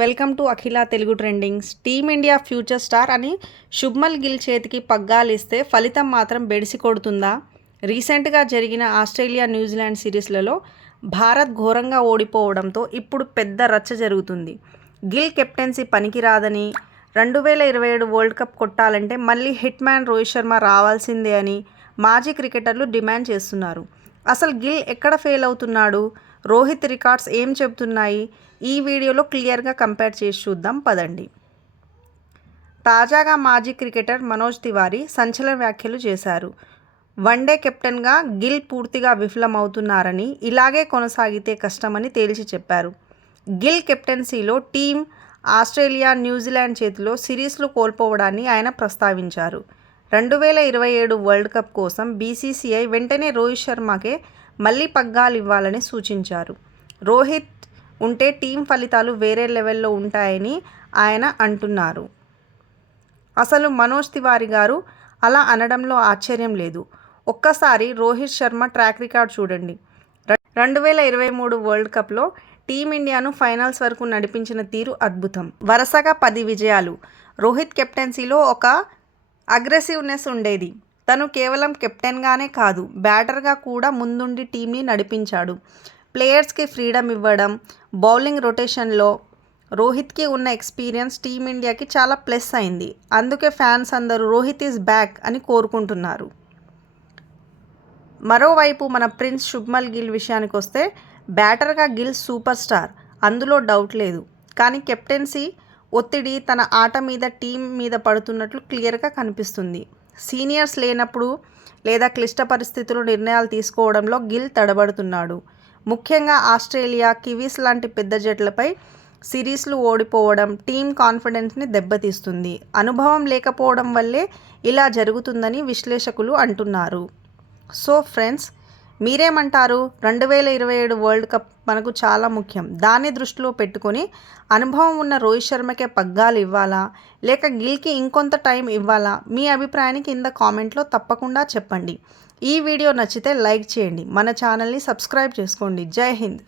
Welcome to Akhila Telugu trendings. Team India future star అని శుభ్మల్ గిల్ చేతికి పగ్గాలిస్తే ఫలితం మాత్రం బెడిసి కొడుతుందా? రీసెంట్గా జరిగిన ఆస్ట్రేలియా న్యూజిలాండ్ సిరీస్లలో భారత్ ఘోరంగా ఓడిపోవడంతో ఇప్పుడు పెద్ద రచ్చ జరుగుతుంది. గిల్ కెప్టెన్సీ పనికిరాదని రెండు వేల ఇరవై ఏడు వరల్డ్ కప్ కొట్టాలంటే మళ్ళీ హిట్ మ్యాన్ రోహిత్ శర్మ రావాల్సిందే అని మాజీ క్రికెటర్లు డిమాండ్ చేస్తున్నారు. అసలు గిల్ ఎక్కడ ఫెయిల్ అవుతున్నాడు? రోహిత్ రికార్డ్స్ ఏం చెబుతున్నాయి? ఈ వీడియోలో క్లియర్గా కంపేర్ చేసి చూద్దాం పదండి. తాజాగా మాజీ క్రికెటర్ మనోజ్ తివారీ సంచలన వ్యాఖ్యలు చేశారు. వన్డే కెప్టెన్గా గిల్ పూర్తిగా విఫలమవుతున్నారని ఇలాగే కొనసాగితే కష్టమని తేల్చి చెప్పారు. గిల్ కెప్టెన్సీలో టీం ఆస్ట్రేలియా న్యూజిలాండ్ చేతిలో సిరీస్లు కోల్పోవడాన్ని ఆయన ప్రస్తావించారు. రెండు వేల ఇరవై ఏడు వరల్డ్ కప్ కోసం బీసీసీఐ వెంటనే రోహిత్ శర్మకే మళ్ళీ పగ్గాలు ఇవ్వాలని సూచించారు. రోహిత్ ఉంటే టీం ఫలితాలు వేరే లెవెల్లో ఉంటాయని ఆయన అంటున్నారు. అసలు మనోజ్ తివారీ గారు అలా అనడంలో ఆశ్చర్యం లేదు. ఒక్కసారి రోహిత్ శర్మ ట్రాక్ రికార్డ్ చూడండి. రెండు వేల ఇరవై మూడు వరల్డ్ కప్లో టీమిండియాను ఫైనల్స్ వరకు నడిపించిన తీరు అద్భుతం. వరుసగా పది విజయాలు. రోహిత్ కెప్టెన్సీలో ఒక అగ్రెసివ్నెస్ ఉండేది. తను కేవలం కెప్టెన్గానే కాదు బ్యాటర్గా కూడా ముందుండి టీంని నడిపించాడు. ప్లేయర్స్కి ఫ్రీడమ్ ఇవ్వడం బౌలింగ్ రొటేషన్లో రోహిత్కి ఉన్న ఎక్స్పీరియన్స్ టీమిండియాకి చాలా ప్లస్ అయింది. అందుకే ఫ్యాన్స్ అందరూ రోహిత్ ఈజ్ బ్యాక్ అని కోరుకుంటున్నారు. మరోవైపు మన ప్రిన్స్ శుభ్మల్ గిల్ విషయానికి వస్తే బ్యాటర్గా గిల్ సూపర్ స్టార్ అందులో డౌట్ లేదు. కానీ కెప్టెన్సీ ఒత్తిడి తన ఆట మీద టీం మీద పడుతున్నట్లు క్లియర్గా కనిపిస్తుంది. సీనియర్స్ లేనప్పుడు లేదా క్లిష్ట పరిస్థితులు నిర్ణయాలు తీసుకోవడంలో గిల్ తడబడుతున్నాడు. ముఖ్యంగా ఆస్ట్రేలియా కివీస్ లాంటి పెద్ద జట్లపై సిరీస్లు ఓడిపోవడం టీం కాన్ఫిడెన్స్ని దెబ్బతీస్తుంది. అనుభవం లేకపోవడం వల్లే ఇలా జరుగుతుందని విశ్లేషకులు అంటున్నారు. సో ఫ్రెండ్స్ మీరేమంటారు? రెండు వేల ఇరవై ఏడు వరల్డ్ కప్ మనకు చాలా ముఖ్యం. దాన్ని దృష్టిలో పెట్టుకొని అనుభవం ఉన్న రోహిత్ శర్మకే పగ్గాలు ఇవ్వాలా? లేక గిల్కి ఇంకొంత టైం ఇవ్వాలా? మీ అభిప్రాయాన్ని కింద కామెంట్లో తప్పకుండా చెప్పండి. ఈ వీడియో నచ్చితే లైక్ చేయండి. మన ఛానల్ని సబ్స్క్రైబ్ చేసుకోండి. జై హింద్.